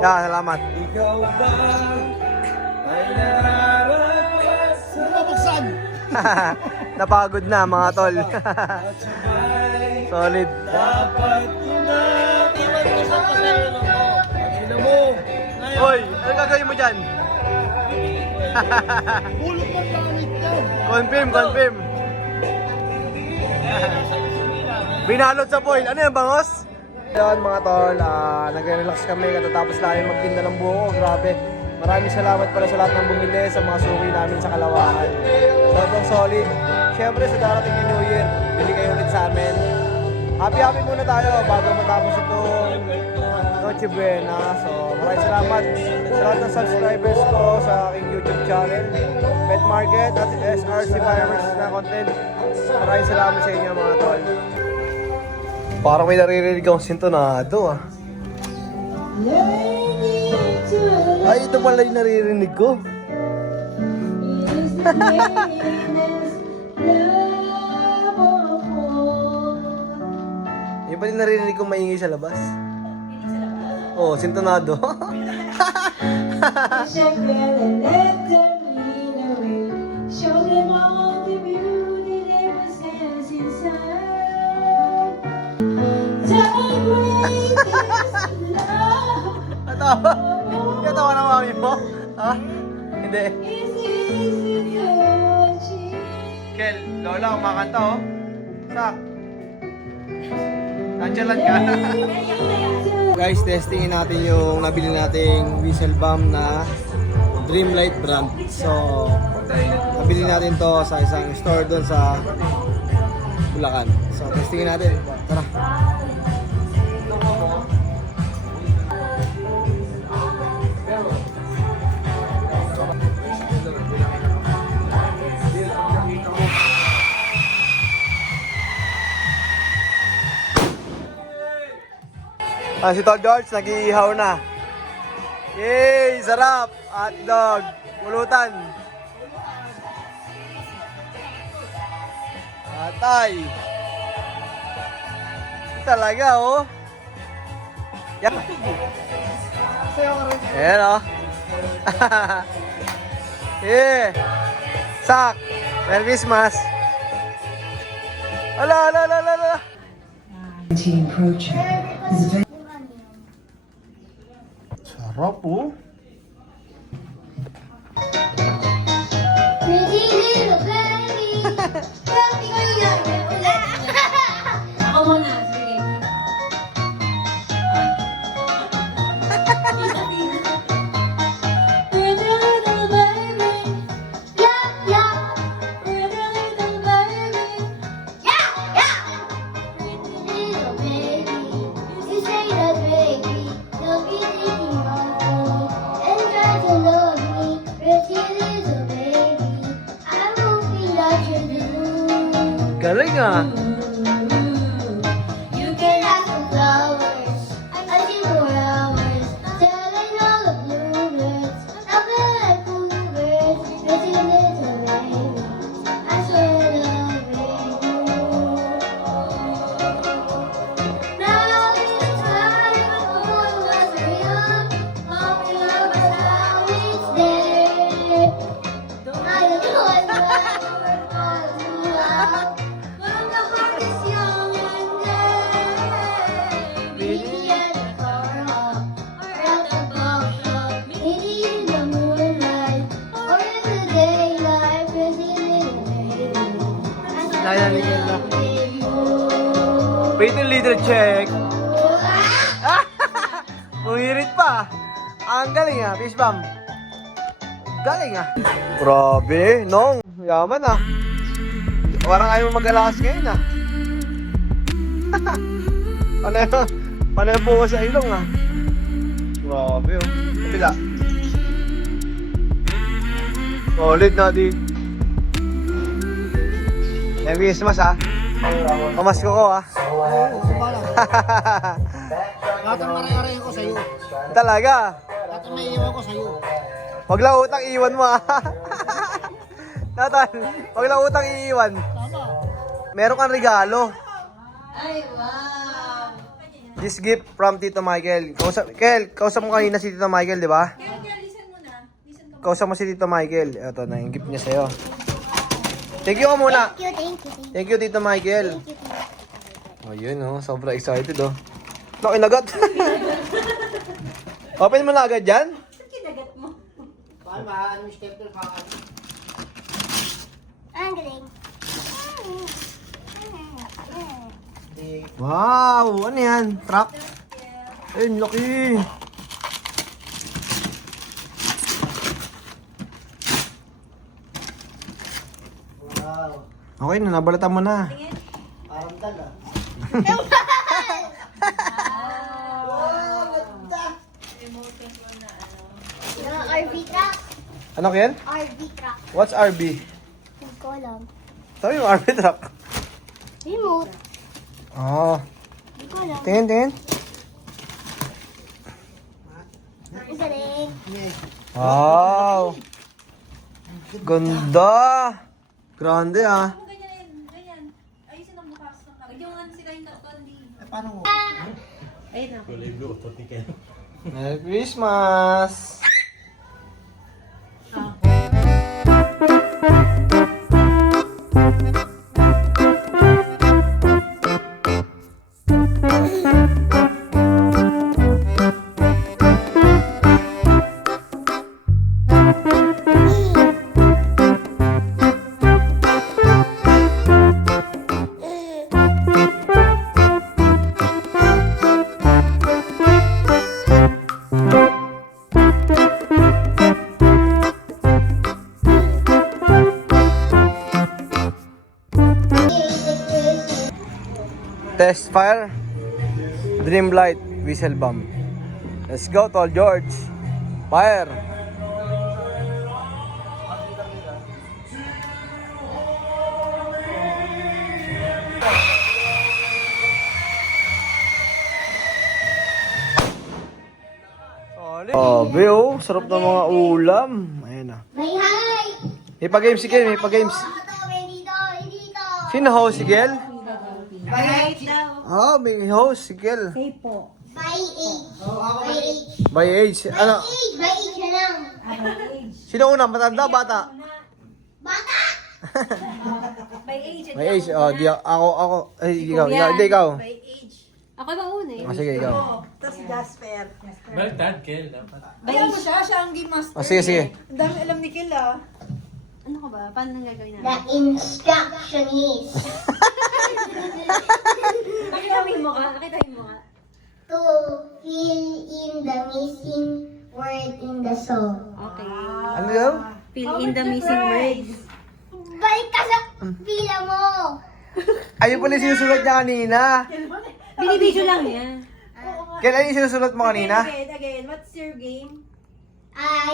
Yeah, salamat. Ikaw ba ay nararapat sa mabuksan? Napagod na mga tol. At sabay Solid. dapat ko na iwan ko sa pasero mo. Hoy, ano gagawin mo dyan? Bulok ng pangit ka. Confirm. Binalot sa foil. Ano yung bangos? Ayun mga tol, nagre-relax kami katatapos namin magtinda ng buko. Grabe. Maraming salamat pala sa lahat ng bumili sa mga suki namin sa Kalawakan. Sobrang solid. Siyempre sa darating na New Year, bili kayo ulit sa amin. Happy muna tayo bago matapos itong Noche Buena. So maraming salamat sa lahat ng subscribers ko sa aking YouTube channel, Pet Market at SRC Farmers na content. Maraming salamat sa inyo mga tol. Parang may naririnig akong sintonado ah. Ay, ito pala yung naririnig ko. Yung pala yung naririnig kong maingay sa labas. Oo, sintonado. Katawa? Katawa na mami mo? Ha? Hindi. Kel, Lola, kumakanta oh. Sak. Nandiyan ka. Guys, testingin natin yung nabili nating whistle bomb na Dreamlight brand. So, nabili natin to sa isang store doon sa Bulacan. So, testingin natin. Tara. Si Tol George, nag-iihaw na. Yay! Sarap! Hotdog! Pulutan! Atay! Talaga, oh! Yan! Ayan, oh! Yeah! Sak! Merry Christmas! Ala! Sarap po. Pretty little baby. Ako muna, sige. Pretty little baby. Yeah. Pretty little baby. Yeah. Pretty little baby. You say that baby. You'll be thinking of me and try to love me. Pretty little baby. I won't be like you do. Galing ah. You can ask for flowers, I see for hours, telling all the bluebirds, nothing like bluebirds, pretty little baby, I swear I love you. Now it's time for us to young, mommy love us how it's there. I don't know what's right or fall too loud, but the heart is young and there. Meeting at the car hop or at the ball shop, meeting in the moonlight or in the daylight, pretty little baby. I swear I love you. Pretty little check. Muhirit pa. Ang galing ah, fish bomb. Galing ah. Grabe, nong. Yaman ah. Parang ayaw mo mag-alakas ngayon ah. Paano yung buko sa ilong ah. Grabe oh. Kabila. Solid na di. Merry Christmas ah. Pamasko ko ah. Lahat ang mare-arehan ko sa'yo. Talaga. Lahat ang may iwan ko sa'yo. Wag lang utang iiwan mo ah. Nathan, wag lang utang iiwan. Tama. Meron kang regalo. Ay, wow! This gift from Tito Michael. Kausap mo kanina si Tito Michael, di ba? Listen mo na. Listen ka. Kausap mo si Tito Michael. Ito na, yung gift niya sa'yo. Thank you ka muna. Thank you. Thank you, Tito Michael. Thank you. Oh, yun oh. Sobrang excited oh. Nakinagat. Open mo na agad dyan. Kinagat mo. Ang galing. Wow! Ano yan? Truck? Ayun, laki. Okay na, nabalatan mo na. RV truck. Ano yan? RV truck. What's RB? Hindi ko alam. Sabi mo, RB truck. Remote. Oh. Hindi ko alam. Tingin. Ang galing. Wow! Ganda! Grande ah. Ganyan. Ayusin ang bukas ng kamay. Yung sila yung katondi. Ayun na. Merry Christmas! Test fire, Dreamlight, whistle bomb. Let's go, Tall George. Fire. Sabi oh, sarap ng mga ulam. Ayan na. May hi! May pa-games si Kel, may pa-games. Dito. Sino host si Kel? Right daw. Oh, may host si Kel. Say po. By age. By age. Ano? By age na lang. Sino una? Matanda, bata? Bata! By age. By age. Oh, di ako. Ay, ikaw. Hindi, ikaw. By age. Ako ba una eh? Oh, sige, ikaw. Tapos si Jasper. Baliktad, Kel, dapat. Alam mo siya ang game master. Oh, sige. Ang dami alam ni Kel ah. Ano ka ba? Paano nang gagawin The natin? instruction is Nakitahin mo ka? to fill in the missing word in the song. Okay. Ano daw? Fill in the missing words. Balik ka sa pila mo! Ayun pala yung sinusulat niya kanina. Binibidyo lang yan. Kailan yung sinusulat mo kanina? Again. What's your game?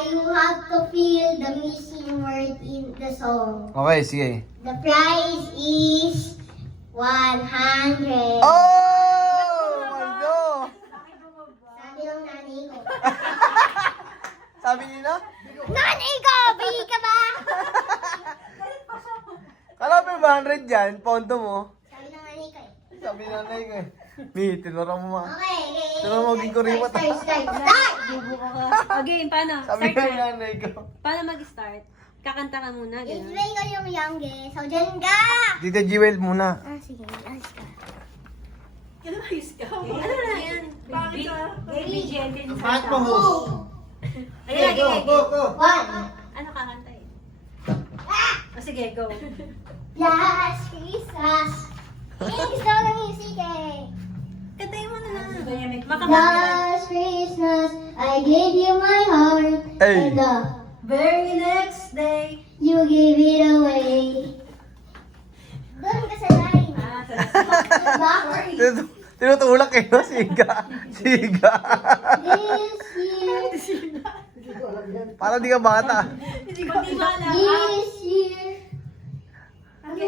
You have to fill the missing word in the song. Okay, sige. The prize is 100. Oh! Mando! Sabi ng nanay ko. Sabi niyo na? Nanay ko! Bili ka ba? Kala ba 100 yan? Pondo mo? Sabi ng nanay ko eh. Sabi na nanay ko eh. Mi, tinuro mo ma. Okay. Tinuro mo maging kurimat. Start! Bubo ka ka. Again, paano? Sabi Start ng na. nanay ko. Paano mag-start? Kakanta ka muna, gano'n. Explain ko yung youngest. So, dyan ka! Tita Jewel muna. Sige. Alis ka. Ano na yan? Baby Jenkins. Bakit mo host? Ayan, Go. One. Ano kakanta eh? O sige, go. Last Christmas. Gusto ko ng music eh. Kantayin mo na lang. Makamagyan. Last Christmas, I gave you my heart. Hey. And the Very next day. you gave it away. Doon ka sa line. Tinutulak Tinutulak eh, no? Siga. Siga. This year, Para di ka bata. Hindi ko alam. this year.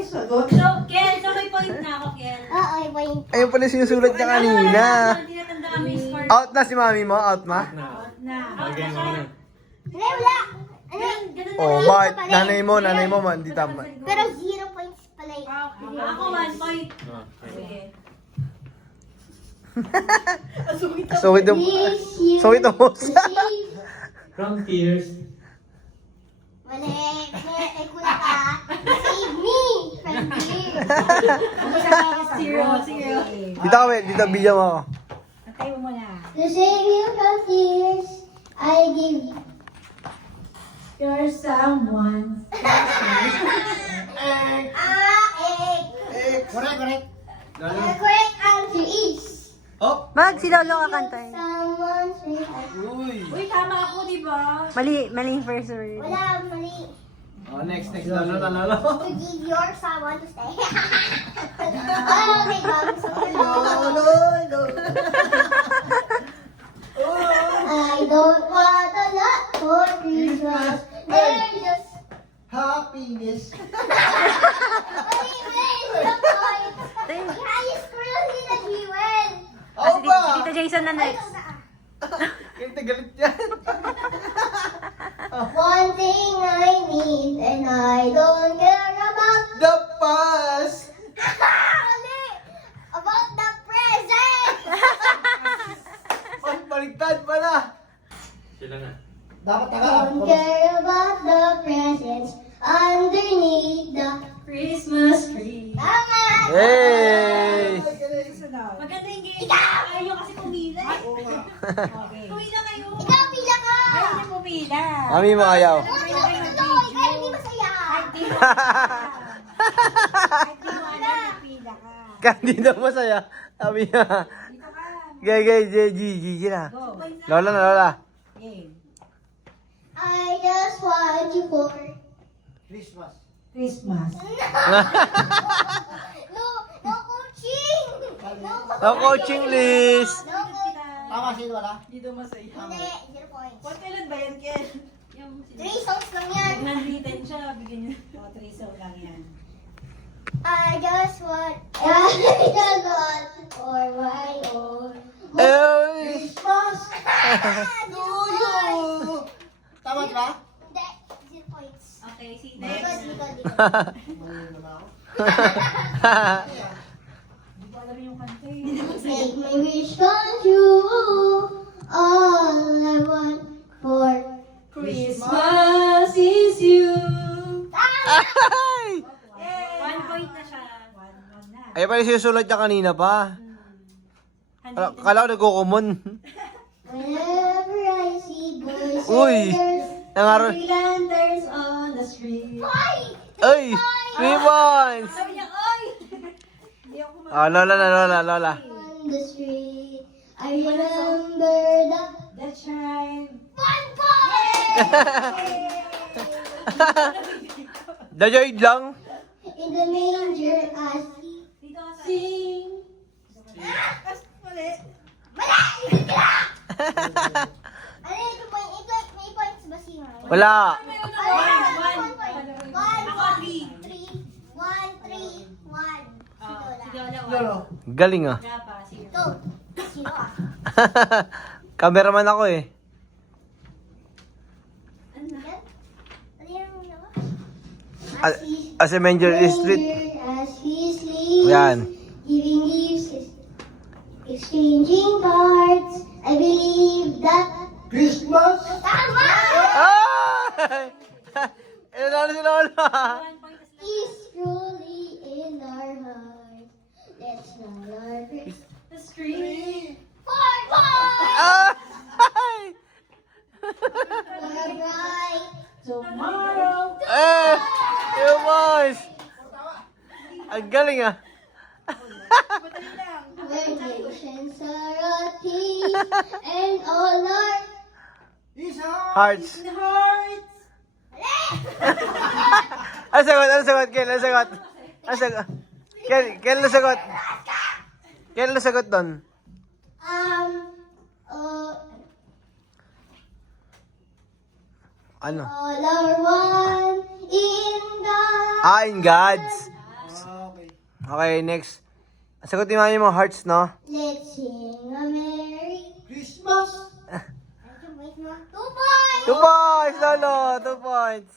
So, Ken, so may point na ako, Ken. Oo, iba yung Ayun pala sinusulat niya kanina. Hindi natandaan mo yung score. Out na si mami mo? Out na? Na. Lagay mo na. Hindi, wala. Ano? Ganun na. Oh, bakit? Nanay mo, hindi tama. Pero 0 points pala yun. Ako 1 point. Ah, Sige. Sungit yung... Wish you Sungit ang musa. receive. From tears. Mali. Kuya ka. Save me from tears. Zero. Dito kami, dito bigyan mo ako. Antay mo muna. To save you from tears, I give you. You're someone. Correct. The correct answer is Oh! Mag, si Lolo kakantay. someone's sweetheart. Uy! Uy, tama ako, di ba? Mali yung first word. Wala, mali. Oh, next. Lalo. To give your someone to stay. Okay, bago sa I don't want a lot for Christmas. They're just Happiness. wait, the point. Yeah, you screwed me the Jewel. Ah, si Tito Jason na next. Galit yan. One thing I need and I don't care about The past. Mali! About the present! Ang baligtad pala. Sila na. Dapat Don't care about the presents underneath the Christmas tree. Tama! Hey! Maganda yung game. Ikaw! Ayaw kasi pumila. Okay. Pumila kayo. Ikaw pila ka! Ayaw niya pumila. Mami mo ayaw. Ano ikaw hindi masaya! Hindi mo. Hindi mo alam, pila ka. Kandi daw masaya. Sabi niya. Dito ka. Gigi na. Go. Lola. Game. I just want you for Christmas. Christmas. no coaching! No coaching list. No coaching! Tama sino wala? Dito masaya. Hindi, 0 points. Kailan ba yan, Ken? Yung 3 songs lang yan. handwritten siya, bigyan niyo. O, 3 so lang yan. I just want for my own. Hey! Christmas! Tama ba? Hindi, 0 points. Okay, si Likod, next. likod. Hindi ko alam yung kanta eh. Make my wish come true. All I want for Christmas is you. Ay! 1 point na siya. 1 na. Ay pala sinusulat niya kanina pa. Handwritten. Kala ko nagkukumon. Whenever I see boys Uy! and girls. Nangaro. Three lanterns on the street. Ay! 3 points! Sabi niya, oy! Hindi ako Ah, Lola. On the street, I remember That's right. 1 point! Dajoid lang. In the manger, as Dito ka sing. Mali. Wala! Ano yung 2 point? May points ba siya? Wala. Ako, 3. 1. Si Lola. Galing ah. Wala pa, zero. Go! Sino ah? Cameraman ako eh. Ano na? Yan? Ano yan mo naman? As a Manger Street. As he sleeps, Yan. giving gifts, exchanging cards. I believe that Christmas! Tama! Ay! Inano si Lola? 1 point is Is truly in our hearts. Let's not our the street. 4 points! Ay! Alright. Tomorrow. Eh! Yung boys! Ang galing ah. When nations are at peace and all our Hearts. Hearts. Ano sagot? Kel, ano sagot? Kel, ano sagot? Kel, ano sagot doon? Ano? All are one in God. In God's. Okay, next. Ang sagot ni mami mo, hearts, no? Let's sing a merry Christmas! 2 points! 2 points, Lolo! 2 points.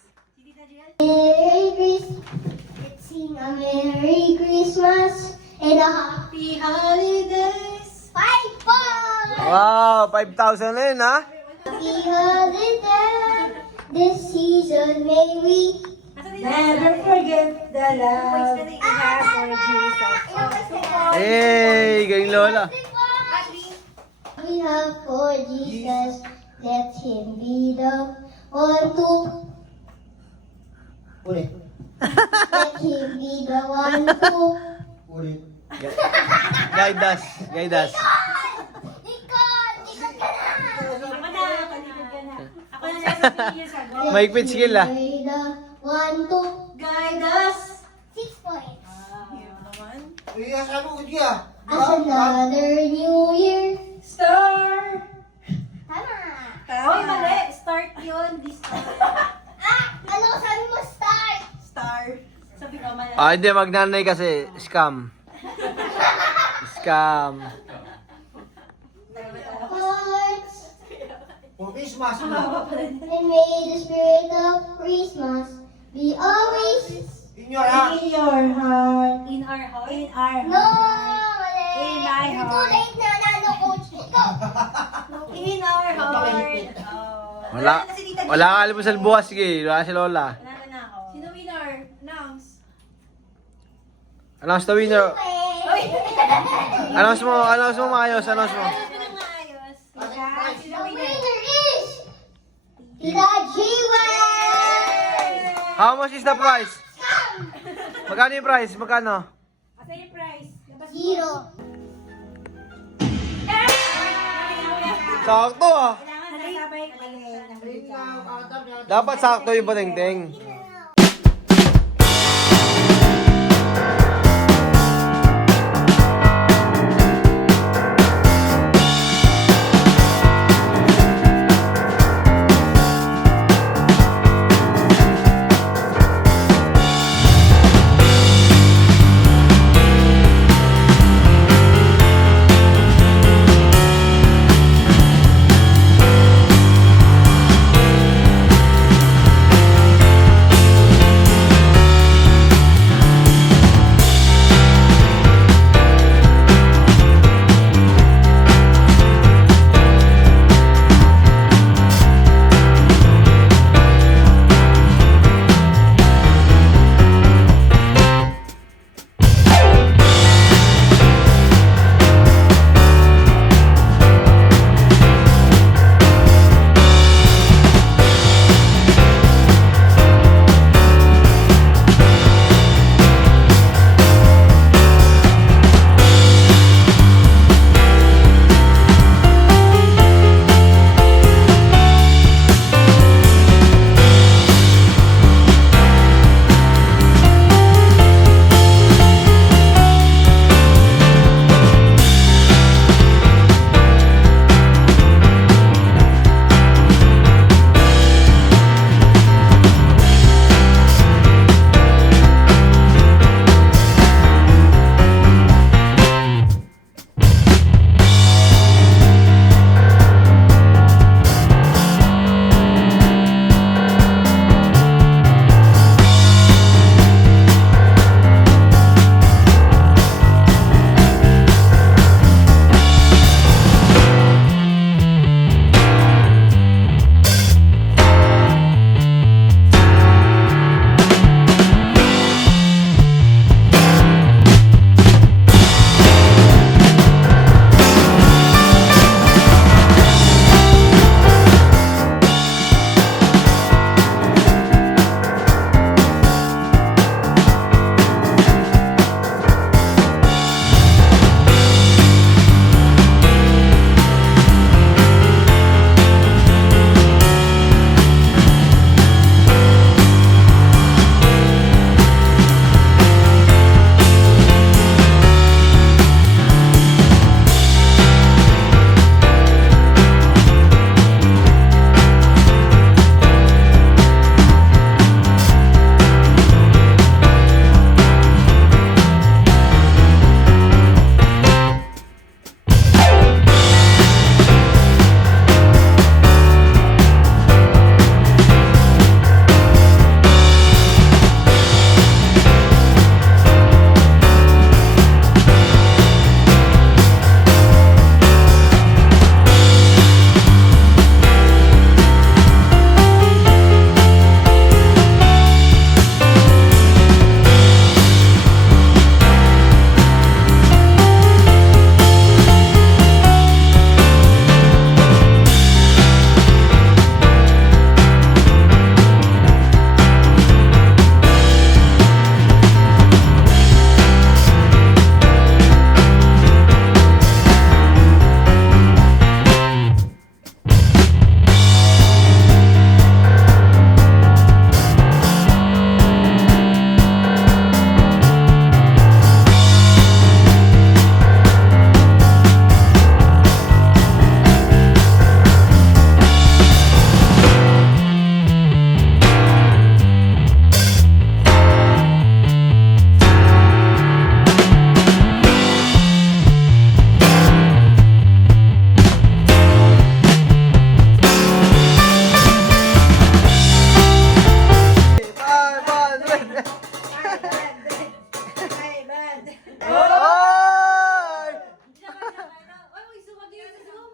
Merry Christmas. Let's sing a Merry Christmas and a Happy holidays. 5 Wow, 5,000 na yun, ha? Happy holiday this season, may we Never forget the love we have for Jesus. Hey, galing lola. we have for Jesus. Let him be the one to. Ulit. Let him be the one to. Ulit. Guide us, guide us. Nikon ka na. Ako na, paligid ka na. Ako na sasabihin niyo sa go. Maigpit skill, ah. Be the one to. Guide us. 6 points. Uy, sabi ko diya. As another new year. Star. Tama. Oy, mali. Start yun. This Ano sabi mo, start? Star. Sabi ko, mali. Ah, hindi, magnanay kasi. Scam. Scam. Hearts. Kung Christmas mo. And may the spirit of Christmas be always. In your heart. In your heart. In our heart. In our No, heart. mali. In my You're too heart. late na, nano, coach. Ikaw. In our heart. Oh. Wala, na si Tita wala ka almusal bukas, sige. Wala si Lola. Wala na ako. Sino winner? Announce. Announce the winner. Oy! Announce mo maayos, announce mo. Ano nang maayos? Sino The winner? winner is Tita G-Way! How much is the price? Magkano yung price? Magkano? Asa yung prize? Labas mo. 0. Sakto, ah. Kailangan nasabay kayo. Dapat sakto yung patingting.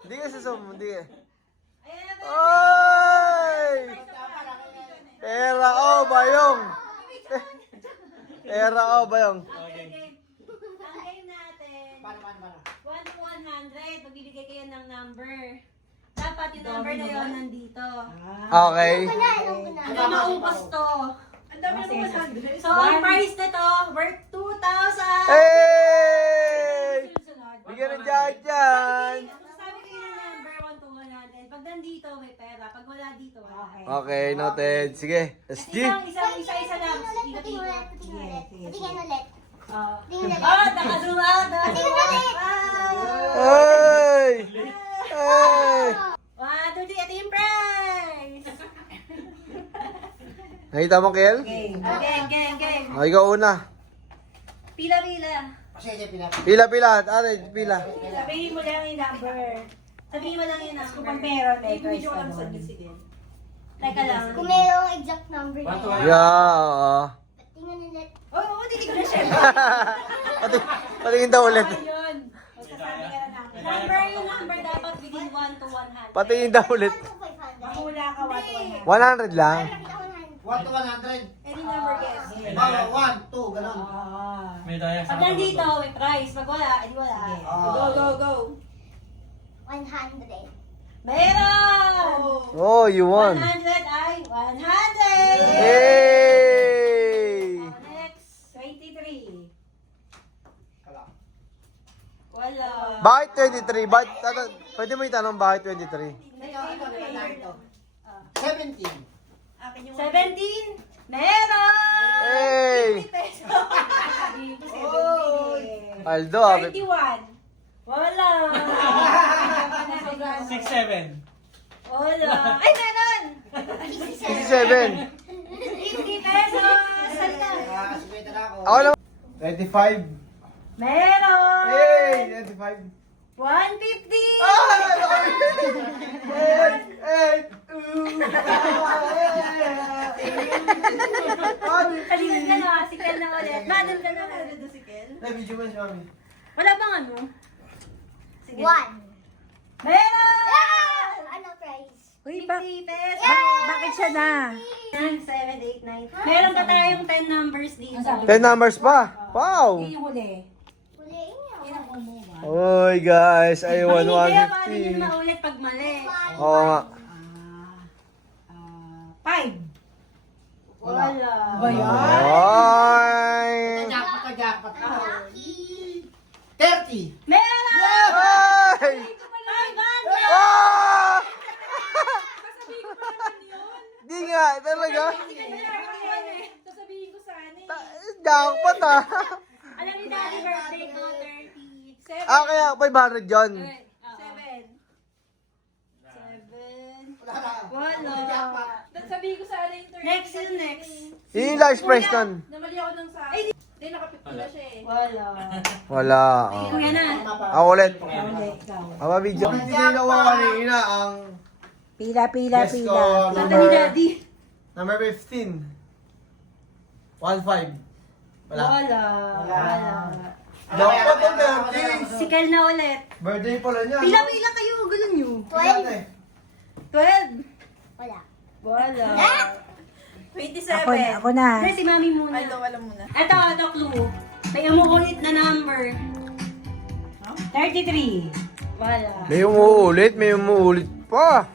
Hindi ka sa zoom, hindi ka. Ayan na ba? Oy! Pera o bayong! Pera o bayong! Okay, game. Ang game natin. 1 to 100. Magbibigay kayo ng number. Dapat yung number na yun nandito. Okay. Hindi maubos to. Ang dami na 100. So, ang price na to, worth 2,000. Hey! Sunod. Bigyan ng jacket dyan! Sabi kayo ng number 1 to 100. Pag nandito, may pera. Pag wala dito, wala. Okay, noted. Sige, let's G. Isa lang. Patingin ulit. Patingin ulit. Oh, Patingin ulit. naka-zoom out. Patingin ulit. Hey! Hey! 1, 2, 3, ito yung price. Nakita mo, Kel? Game. O, ikaw una. Pila-pila. Pila. Ate, pila. Sabihin mo lang yung number. Sabihin mo lang yung number. Kung meron, may price ka doon. Teka lang. Kung mayroong exact number na yan. Yeah, oo. Patingin ulit. Oo, titig na siya. Patingin daw ulit. Ayun. Magsasabi ka na namin. Number yung number dapat within 1 to 100. Patingin daw ulit. 1 to 500. Mahula ka 1 to 100. 100 lang. 1 to 100. Any number guess. Bawa, 1, 2, ganun. May daya Pag nandito, may price. Pag wala, edi wala. Go. 100. Meron! Oh, you won. 100 ay 100! Hey! Next, 23. Wala. Bakit 23? Pwede mo itanong bakit 23? 17. 17. Meron! Hey! 50 pesos. Aldo, 31. Wala. 6-7. Wala. Ay, meron! 67. 50 pesos. Salita. Sumita na ako. Ako naman. 25. Meron! Hey! 25. 150! Kanina ka na, si Kel na ulit. Madam ka na ulit si Kel. Video mo si Mami. Wala bang ano? Sige. 1. Meron! Ano price? Uy, 50 pesos. bakit siya na? 9, 7, 8, 9. Meron pa tayong 10 numbers dito. 10 numbers pa. Wow! Huliin niyo. Oy guys, I won Hindi kaya paano nyo 150. maulit pag mali? Oo nga. 5. Wala. Ay! Jackpot. 30. Meron! Ay! 500! Ah! Di nga, talaga. Sasabihin ko sana eh. Jackpot ah. Alam ni Daddy birthday ko, 30. Ah, kaya 500 yun. 7. Wala. Sabihin ko sana yung 30. Next yung next. Yun yung large price nun. Namali ako ng sa... Ay, hindi naka-50 na siya eh. Wala. Wala. Oh. Kuya na. Ako ulit. Ama video. Hindi nawa kanina ang Pila. guest ko Tata ni Daddy. number 15. 1-5. Wala. Wala. Jackpot ang 30. Si Kel na ulit. Birthday pala niya. Pila kayo, gulo nyo. 12. 12. Wala. Wala. 27. Ako na. Hindi, si Mami muna. Ay, wala muna. Ito, clue. May umuulit na number. 33. Wala. May umuulit pa.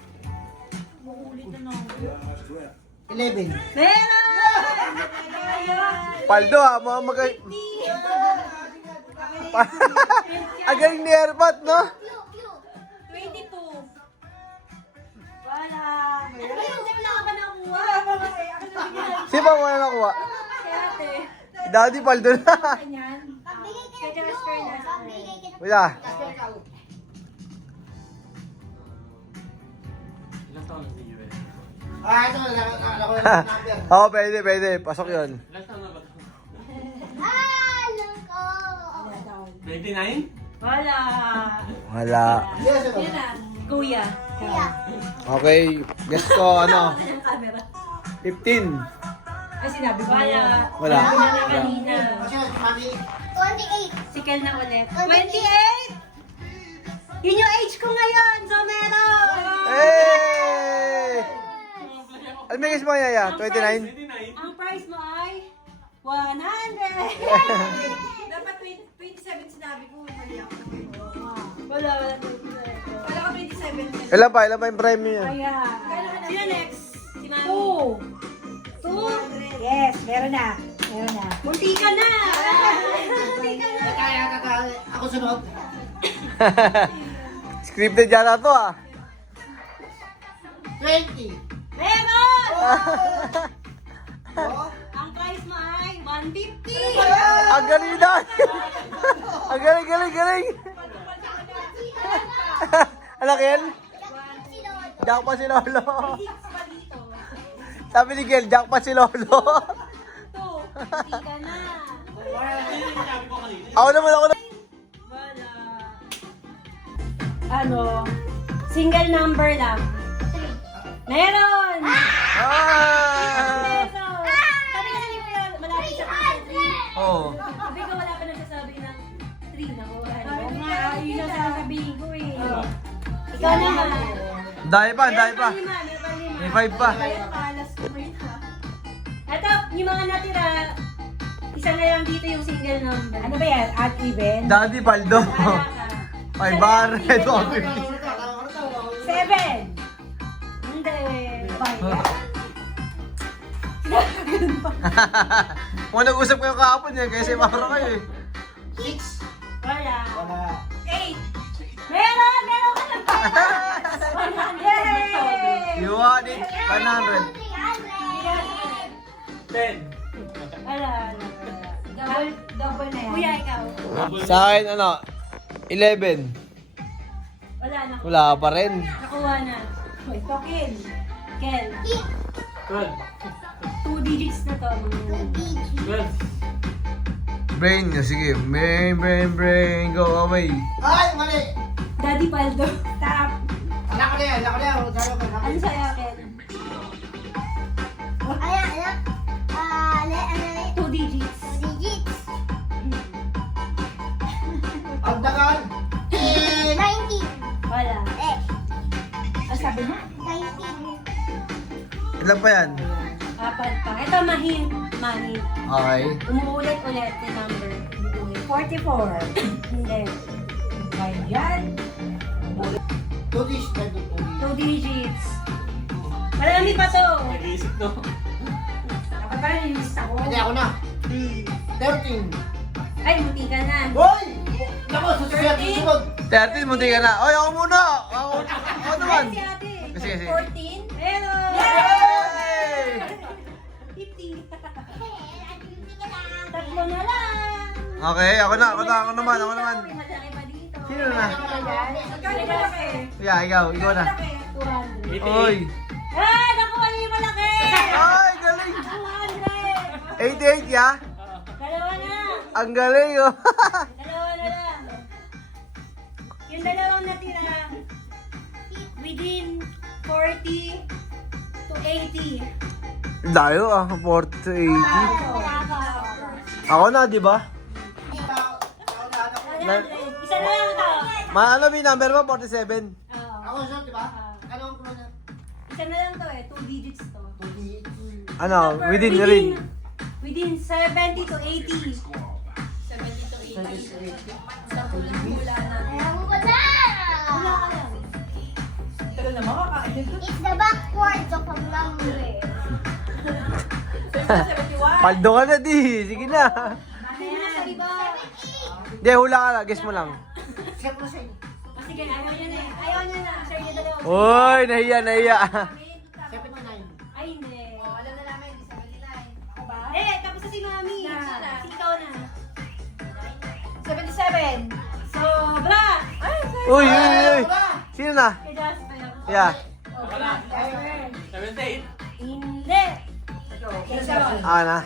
11. Meron! Paldo ha, mga Agaling ni Erbat, no? 22. Wala. Wala ka ba nakuha? Sino ba wala nakuha? Si ate. Daddy Paldo na. Ganyan. Pagbigay ka Kaya ng transfer na. clue. Pagbigay ka ng Kuya, Ilang taon na si Yue? Ito na ako ng number. oo, pwede. Pasok yun. Ilang taon na ba ito? alam ko. 29? Wala. Wala. Yes, ito. Yan na. Kuya. Kuya. Okay, guess ko, Wala yung camera. 15. Ay, sinabi ko. Wala. Wala. Sinabi na kanina. Kasi mami, 28. Si Kel na ulit. 28! Yun yung age ko ngayon! Maganda guess mo, Yaya. 29? 29? Ang price mo ay 100! Dapat 27 sinabi ko. Mali ako. Wala 27. Wala ka 27. Ilan pa yung prime niya? Ayan. Sino next? Si Mami. 2. 2? Yes, meron na. Meron na. Munti ka na! Munti ka na! Kaya, ako sunod. Scripted yata to ah. 20. Meron! Oh, Ang price mo ay 150! Ang galing na! Ang galing, galing, galing! Anak yan? Jack pa si Lolo. Six pa dito. Sabi ni Gel, Jack pa si Lolo. 2. Munti ka na. Ako naman, ako naman. Wala. Ano? Single number lang. Meron! Ah! Pesos! Sabi ka na ni Kuya, malapit sa 3. Oo. Sabi ko wala pa nagsasabi ng 3 na ko. Oo nga, yun ang sasabihin ko eh. Ikaw naman. Dahil pa, dahil pa. May 5 pa. Palas ko yun ha. Ito, yung mga natira, isa na lang dito yung single number. Ano ba yan? At even? Daddy Paldo. Wala ka. 5 bar, ito 50. 7. Hindi. Kung nag-usap kayo kahapon eh, kasi maro kayo eh. 6. Wala. Wala. 8. Meron! Meron ka ng pera! 100! You want it? 100. 10. Wala. Double na yan. Kuya, ikaw. Sa akin, ano, 11. Wala na. Wala pa rin. Nakuha na. Ito, Ken. Kel. 12. 2 digits na to. 12. Brain nyo, sige. Brain, brain, brain, go away. Ay, mali. Daddy Paldo. Stop. Anak ko na yan, anak ko na yan. Ano sa'yo, Kel? Ayan, ayan. 2 digits. Digits. Ang dagal. 19. Wala. Ang sabi mo? 19. Ilan pa yan? 4 pa. Ito, mahint. Mahint. Okay. Umuulit-ulit yung number. Umuulit. 44. Hindi. Ay, yan. 2 dish. 2 digits. Marami pa to. Nag-iisip no? Dapat ba yung lista ko? Hindi, ako na. 13. Ay, muti ka na. Hoy! Naku, susunod. 13, munti ka na. Oy, ako muna! Ako naman. Ay, si ate. Sige, sige. 14. Meron. Yay! 50. Tatlo na lang. Okay, ako naman. May malaki pa dito. Sino na? Magkano yung malaki? Yeah, ikaw na. 200. Oy! Ah, nakuha niyo yung malaki. Ay, galing! 200. 88, ya? Dalawa na. Ang galing, oh. Dalawa na lang. Yung dalawang natira, within 40 to 80. Dayo, 40 to 80. Ako na, di ba? 100. Isa na lang to. Ano yung number mo? 47. Oo. Ako sunod, di ba? Ano ang kulo na? Isa na lang to eh. 2 digits to. Ano? Number Within the ring. Within 70 to 80. 70 to 80. Wala na. Ayan mo ba na? Wala ka lang. Tagal na makakain. It's the backwards of a number. Paldo ka na, di. Sige na. Hindi mo na sa iba. Di, hula ka na. Guess mo lang. Siya po sa'yo. O sige, ayaw niya na eh. Ayaw niya na. Sir, yung dalawa. Uy, nahiya. 79. Ay, hindi. Alam na namin, 79. Ako ba? Eh, tapos na si Mami. Na. Si ikaw na. 77. Sobra! Uy. Sino na? Kay Jasper. Yeah. Wala. 78. Hindi. Na.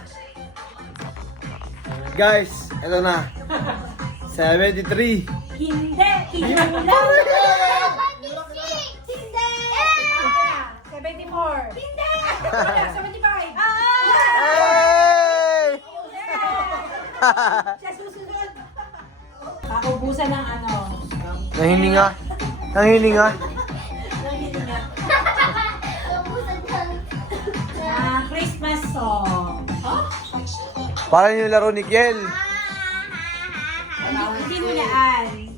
Guys, ito na. 73. Hindi. Hindi. 26. Hindi. 74. Hindi. 75. Hey! Siya susunod. Paubusan ng ano. Nahininga. Naubusan kang song. Parang yung laro ni Kiel. Hindi mo naan.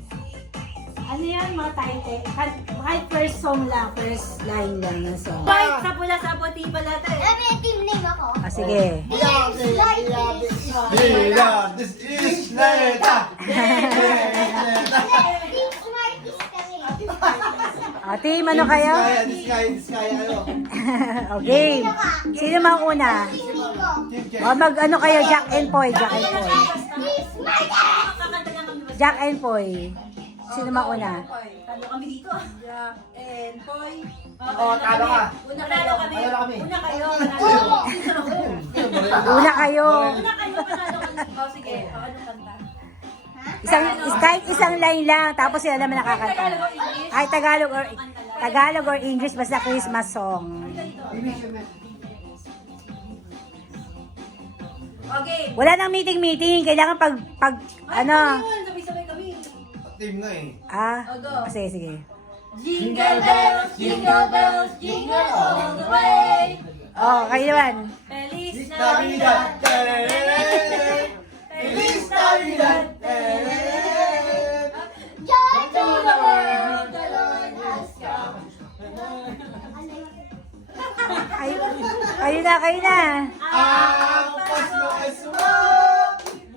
Ano yan, mga title? Kahit first song lang, first line lang ng song. White sa pula sa puti pala ito eh. May team name ako. Ah, sige. This is Neta! Team Smarties kami. Team, ano kayo? This guy, ano? Okay. Sino mang una? Nico. Ano kayo, Jack and Poy, Jack and Poy. Team Smarties. Kakanta lang kami. Jack and Poy. Sino mang una? Talo kami dito. Jack and Poy. Oh, talo ka. Una kayo kami. Talo kami. Una kayo. Una kayo. Una kayo. Panalo kami. Oh, sige. Anong kanta? Kahit isang line lang, tapos sila naman nakakanta. Ay, Tagalog or English, basta Christmas song. Okay. Wala nang meeting. Kailangan pag ano. Sabay-sabay kami. Team na eh. Sige. Jingle bells, jingle all the way. Oh, kayo naman. Feliz Navidad. Feliz Navidad! Joy to the world, the Lord has come. Kayo na. Ang Pasko ay suma!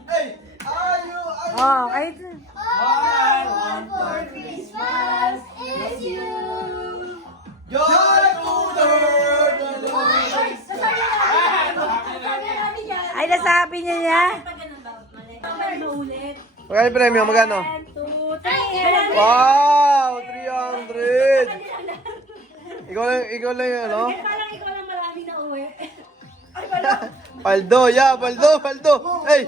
Hey! Ayo! Oh, kayo. All I want for Christmas is you. Joy to the world! The Lord! Ay, nasabi niya. Pag ganun ba? Mali. Okay, maulit. Magkano yung premyo? Magkano? 1, 2, 3. Wow! 300! Ikaw lang yun, no? Parang ikaw lang marami na uwi. Paldo, paldo! Hey!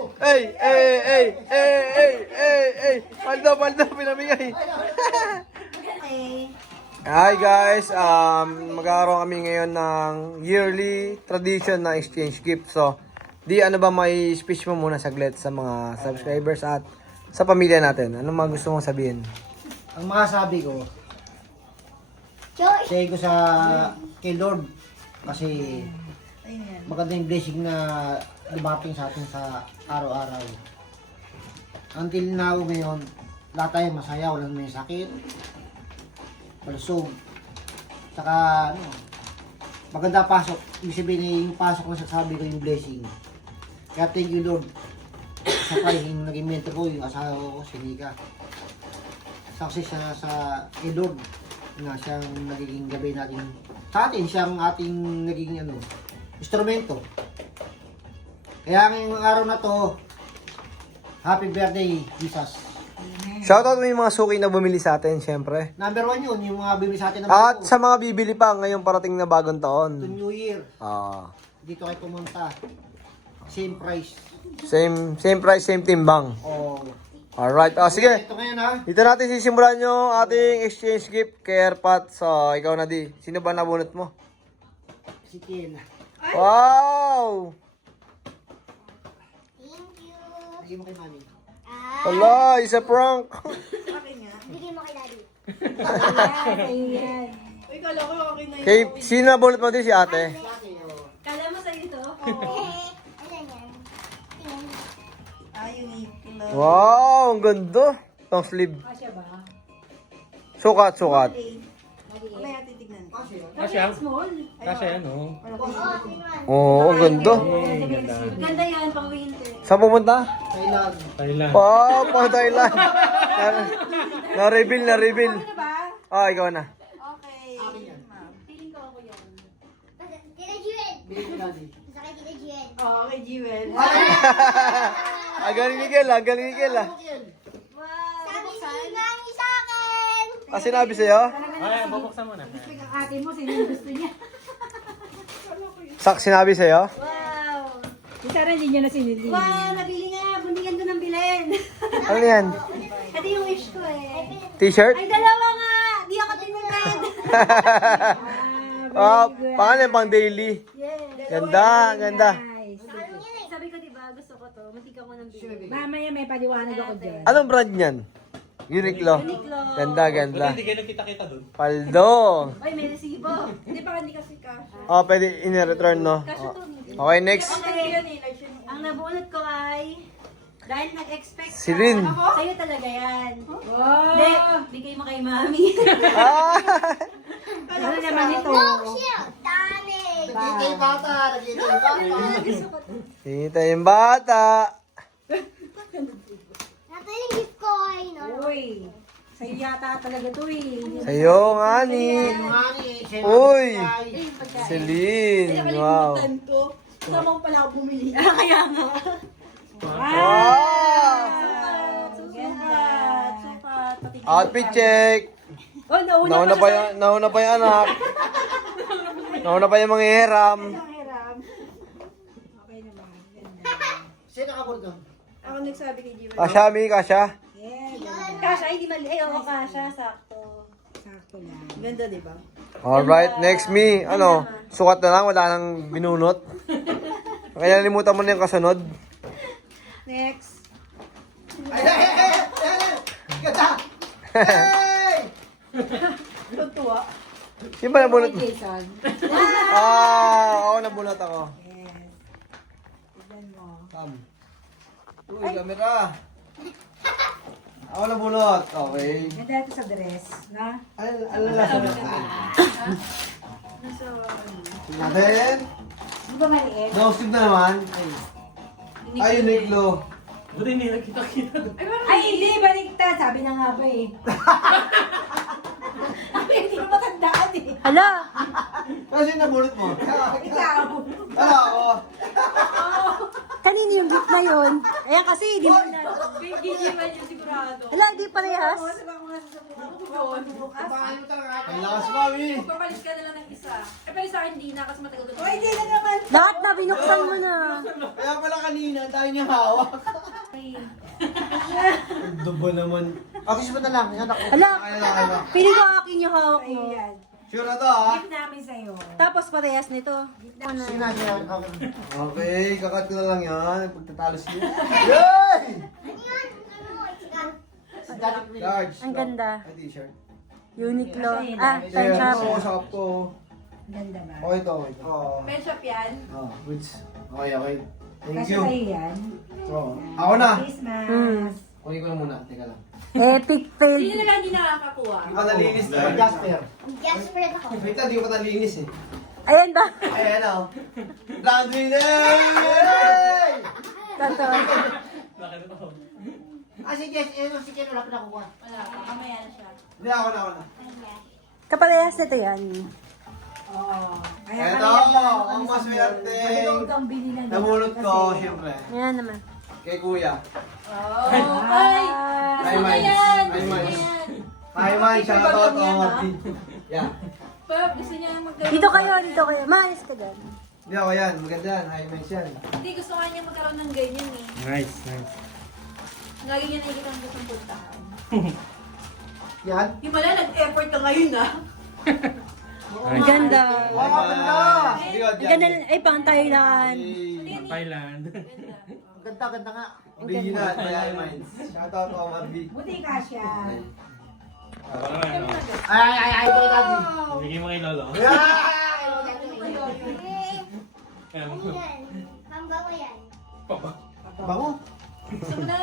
Paldo, pinamigay! Okay. Hi guys, magkakaroon kami ngayon ng yearly tradition na exchange gift. So, ano ba may speech mo muna saglit sa mga subscribers at sa pamilya natin? Ano mga gusto mong sabihin? Ang masasabi ko, Joy. say ko sa kay Lord kasi maganda yung blessing na dumating sa atin sa araw-araw. Until now ngayon, lahat tayo masaya, walang may sakit, malusog. Saka maganda pasok. Ibig sabihin yung pasok na sasabi ko yung blessing. Kaya thank you Lord. Sa yung naging mentor ko, yung asawa ko, si Nika. Success siya sa kay Lord na siyang nagiging gabay natin sa atin, siyang ating naging instrumento. Kaya ngayong araw na to, happy birthday, Jesus. Shoutout mo yung mga suki na bumili sa atin, syempre. Number 1 yun, yung mga bibili sa atin na At bago. sa mga bibili pa ngayong parating na bagong To taon. New Year, Ah, dito kayo pumunta. Same price. same price, same timbang. Oh. Alright, sige. Ito ngayon ha. Dito natin sisimulan yung ating exchange gift kay Airpat. So, ikaw na di. Sino ba nabunot mo? Si Kiel. Wow! Thank you. Lagyan mo kay Mami. Wala, isa prank. Bigay mo kay Daddy. Uy, kala ko okay na Kay, sino nabunot mo din si ate? Kala mo sa'yo ito? Ano yan? Tingnan. Wow, ang ganda. Long sleeve. Kasya ba? Sukat. Mamaya titignan. Kasya? Small. Kasya yan, oh. Oo, ang ganda. Ganda yan, pang winter. Saan pumunta? Thailand. Thailand. Wow, pang Thailand. Na-reveal. Ah, ikaw na. Okay. Akin yan. Feeling ko ako yan. Tita Juen. Bigyan ko Daddy. Sa kay Tita Juen. Oh, okay, Jewel. Galing ni Kel. Sabi ni Mami sa akin. Ah, sinabi sa'yo? Ay, bubuksan mo na. Ang ate mo, sino yung gusto niya? Sinabi sa'yo? Wow! Isa rin hindi niya na sinili. Wow, nabili nga. Bundigan ko ng bilhin. Ano yan? Ito yung wish ko eh. T-shirt? Ay, dalawa nga! Di ako tinunod. Ah, pangalan pang daily. Yes. Ganda. Nice. Sabi ko, diba, gusto ko to. Matika ko ng bilhin. Mamaya may paliwanag ako dyan. Anong brand niyan? Uniqlo. Ganda. Wala, hindi kayo nagkita-kita dun. Paldo. Ay, may resibo. Hindi pa hindi kasi cash. Oh, pwede in-return, no? Kasya Oh. to. Okay, next. Ang nabunot ko ay, dahil nag-expect ka, Si Lynn. sa'yo talaga yan. Hindi, bigay mo kay mami. Ah! Ano naman ito? Shit, dami. Nagkita yung bata. Nagkita yung bata. Kita yung bata. Ito yung gift ko ay no. Uy, sa'yo yata talaga to eh. Sa'yo, Ngani. Mani, Uy! Celine. Wow. Wow! Outfit check. Oh, Nauna pa yung anak. Nauna pa yung mga hiram. Sino nakabot doon? Ako nagsabi kay Jiwa. Kasha, Mi, kasha. Kasha, hindi mali. Ay, oo, kasha, sakto. Sakto lang. Ganda, di ba? Alright, next Mi. Ano, sukat na lang, wala nang binunot. Kaya nalimutan mo na yung kasunod. Next. Ganda! Hey! Tutuwa. Sino ba nabunot mo? Jason. Ako nabunot ako. Yes. Tignan mo. Come. Uy, camera. Ako nabunot. Okay. Ganda ito sa dress, na? Alala sa natin. Di ba maliit? Nausig na naman. Ay, Uniqlo. Buti hindi nakita-kita doon. Ay, hindi, baligtad. Sabi na nga ba eh. Ay, hindi ko matandaan eh. Hala! Kasi nabunot mo. Ikaw. Ano ako? Kanino yung gift na yun? Ayan kasi, di mo na. Hala, di parehas. Ang lakas, Mami. Papalis ka na lang ng isa. Eh, pero sa akin, hindi na kasi matagal ko. Ay, hindi na naman. Lahat na, binuksan mo na. Kaya pala kanina, tayo niya hawak. Dubo naman. Akis mo na lang. Anak ko. Hala, Ay, ano. pili ko akin yung hawak mo. Ayan. Sure na to, ha? Gift namin sa'yo. Tapos parehas nito. Sina. Okay, kakat ko na lang yan. Pagtatalo siya. Yay! Ano yun? Ano? Sige. Large. Ang ganda. Ay, t-shirt. Uniqlo. Kasi Ah, Kasi time yan, shop. ako sa up ko. Ganda ba? Okay to, okay to. Oo. Pet shop yan. Oh, which? Okay, okay. Thank Kasi you. sa'yo yan. Oo. Ako na. Christmas. Kunin ko na muna. Teka lang. Epic Sino fail. na lang hindi nakakakuha? Hindi pa nalinis na. Jasper. Jasper ako. Wait, hindi ko pa nalinis eh. Ayan ba? Ayan o. Round winner! Yay! Totoo. Bakit ito? Si Jess, si Ken wala pa nakuha. Wala pa. Kamaya na siya. Hindi, ako na. Kaparehas nito yan. Oo. Eto, ang maswerte. Huwag kang binilan. Nabunot ko, siyempre. Ayan naman. Kay Kuya. Oh, ay! Hi, Gusto Mines. niya yan! Hi, Gusto niya Mines. yan! Hi, man. Shout out to Martin. Yeah. Pap, gusto niya magkaroon. Dito kayo, dito kayo. Maalis ka dyan. Hindi ako yan. Maganda yan. Hi, Mines yan. Hindi, gusto nga niya magkaroon ng ganyan eh. Nice, nice. Lagi niya nakikita ang gustong puntahan. Yan. Yung pala, nag-effort ka ngayon ah. Ang ganda. Wow, ganda! Good, Ang ganda. Ay, pang Thailand. Pang Thailand. Ganda nga. Original. Hi, Mines. Shout out to Martin. Buti ka siya. Parang ano, Ay, ito kay bigay mo kay Lolo. Ayan. Ano yan? Pambango yan. Papa. Bango. Gusto mo na.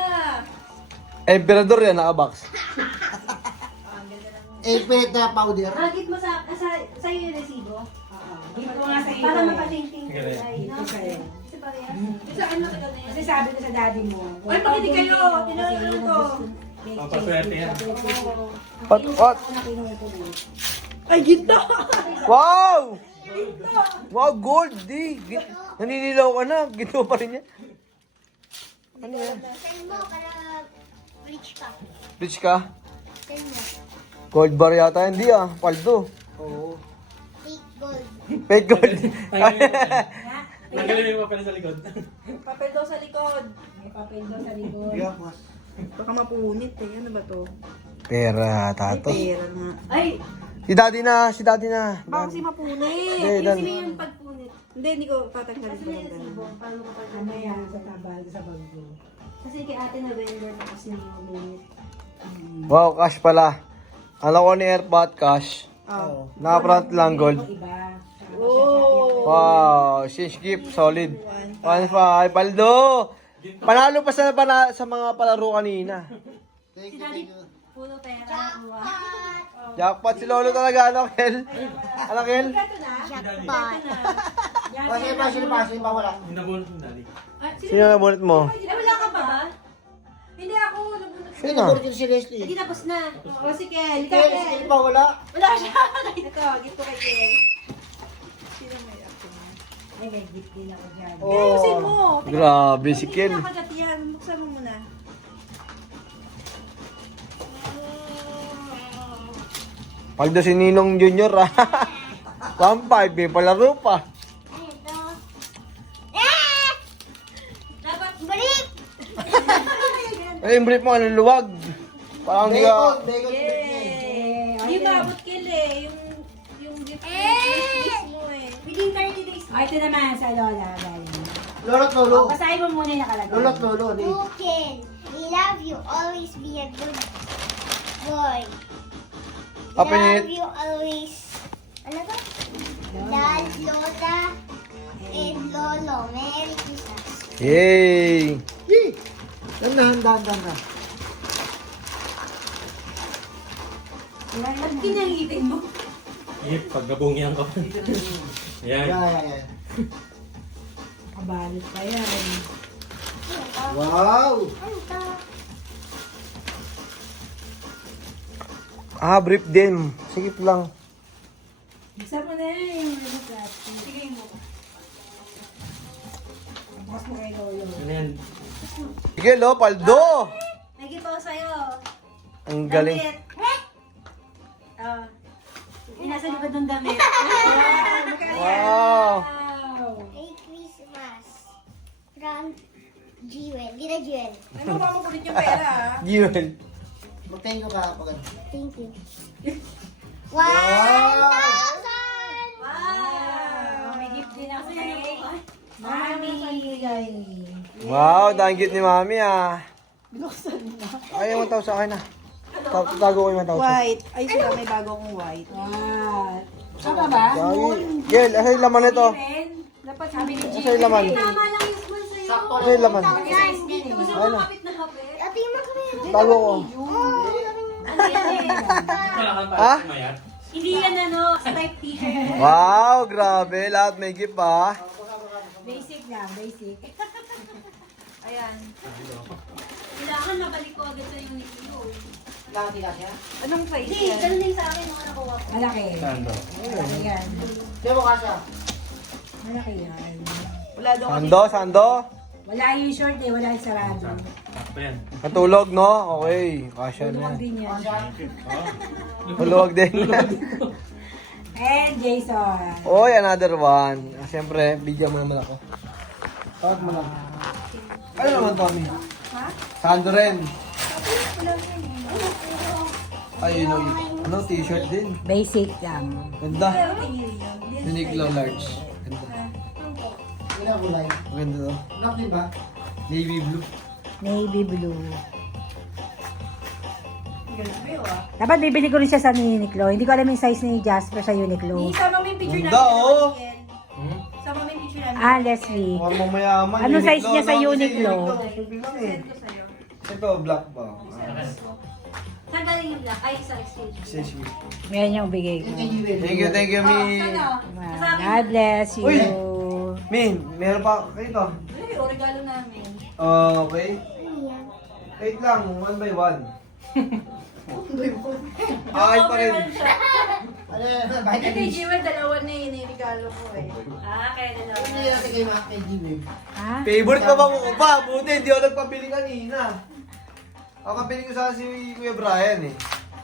Emperador yan, naka-box. 8 minute na powder. Agit mo sa'yo yung resibo. Gift ko nga sa'yo. Para mapatingting. Galing. Gift ko sa'yo. Kasi parehas. Yung sa akin matagal na yan. Kasi sabi ko sa daddy mo. Ay, makinig kayo. Tinanong ko. Papaswerte yan. What? Ay, ginto! Wow! Wow, gold, di. Naninilaw ka na. Ginto pa rin yan. Ano yan? Send mo para rich ka. Rich ka? Send mo. Gold bar yata. Hindi ah. Paldo. Oo. Fake gold. Fake gold. Tanggalin mo yung papel sa likod. Papel daw sa likod. May papel doon sa likod. Baka mapunit eh. Ano ba to? Pera, tato. Pera nga. Ay! Si daddy na. Baka kasi mapunit. Hindi, dan. yung pagpunit. Hindi ko tatanggalin ko lang resibo. Paano ko Ano yan sa tabal, sa bago. Kasi kay ate na vendor tapos niya yung bunit. Wow, cash pala. Alam ko ni Airpot cash. Oh. Naka-front lang gold. Iba. Oh! Wow, she's gift, solid. 1.5. Paldo! Panalo pa sa mga palaro kanina. Thank you. Puro pera. Jackpot si Lolo talaga, ano, Kel? Ano, Kel? Jackpot. O, sige pa, wala. Hinabunot mo, Daddy. Sino nabunot mo? Wala ka pa ba? Hindi ako nabunot. Sino? Nabunot si Leslie. Hindi tapos na. O si Kel. Ikaw, Leslie pa, wala. Wala siya. Ito, gift ko kay Kiel. Ay, may gift din ako dyan. Ayusin mo. Grabe si Kel. Nakagat yan. Buksan mo muna. Paldo si Ninong Junior, ha? 1.5, may palaro pa. Ito. Dapat Balik! Ay, yung brief mo, ano, luwag. Parang hindi ka... Bacon. Hindi maabot Kiel eh. Yung gift mo eh. within 30 days. Ay, ito naman sa Lola. Galing. Lolo't lolo. Basahin mo muna yung nakalagay. Lolo't lolo. Who can? We love you. Always be a good boy. Open Love it. you always. Ano to? Dad, Lola, and Lolo. Merry Christmas. Yay! Yee! Dandan. Ba't kinangitin mo? Yep, pagkabungyan ko. Yan. Yeah. Kabalot pa yan. Wow! Ano to? Ah, brief din. Sige lang. Buksan mo na yung plastic. Sige mo. Bukas mo kay Lolo. Ano yan? Sige, lo, Paldo! May gift ako sa'yo. Ang galing. Damit. Ah. Nasa likod ng damit. Wow! Merry Christmas. From Jewel. Dina Jewel. Ay, mapapakulit yung pera ah. Jewel. Mag-thank you ka pag Thank you. 1,000! Wow! May gift din ako sa'yo. Mami! Wow, danggit ni Mami, ah. Ay, 1,000 sa akin, ah. Tago ko yung 1,000. White. Ay, sila may bago kong white. What? Ano ba? Gel, asa yung laman nito? Dapat sabi ni Asa yung laman? Tama lang yung small sa'yo. Asa yung laman? Gusto mo kapit na hapit? Ate, magkano? Tago ko. Ano yan eh? Wala kang Ha? mayat. Hindi yan ano, type t-shirt. Wow, grabe. Lahat may gift, ah. Basic lang, basic. Ayan. Kailangan mabalik ko agad sa yung video. Anong price Hindi, yan? ganun din sa akin nung nakuha ko. Malaki. Sando. Malaki yan. Demo ka siya. Malaki yan. Wala daw kasi. Sando. Wala yung short eh, wala yung sarado. Sakto yan. Natulog, no? Okay. Kasya na. Tulog din yan. Tulog din. And Jason. Oy, another one. Ah, siyempre, bigyan mo naman ako. Tawag mo lang. Ano naman, Tommy? Ha? Sando rin. Wala yan eh. Ay, yun. Ano, t-shirt din. Basic lang. Ganda. Pero tingin yun. Uniqlo large. Ganda. Ilang kulay? Maganda to. Black din ba? Navy blue. Navy blue. Grabe ah. Dapat bibili ko rin siya sa Uniqlo. Hindi ko alam yung size ni Jasper sa Uniqlo. Isama mo yung picture Ganda, namin. oh. Kiel. Hmm? Sama mo yung picture namin. Ah, Leslie. Forma mayaman. Ano Uniqlo, size niya sa no? Kasi Uniqlo? Simple lang eh. Send ko sa'yo. Ito, black ba? Saan galing yung black? Ay, sa exchange. Excuse me. Yan yung bigay ko. Thank you, Mi. Wow. God bless you. Uy! Mi, meron pa kayo to. Ay, o regalo namin. Okay. Wait lang, one by one. Ay pa rin. Ano yan? Bakit Ay, kay Jewel, dalawa na yun yung regalo ko eh. Ah, kaya dalawa. Hindi natin kay Mac kay Jimmy. Ha? Favorite pa ba ko pa? Buti, hindi ako nagpabili kanina. Ako kapili ko sa si Kuya Brian eh.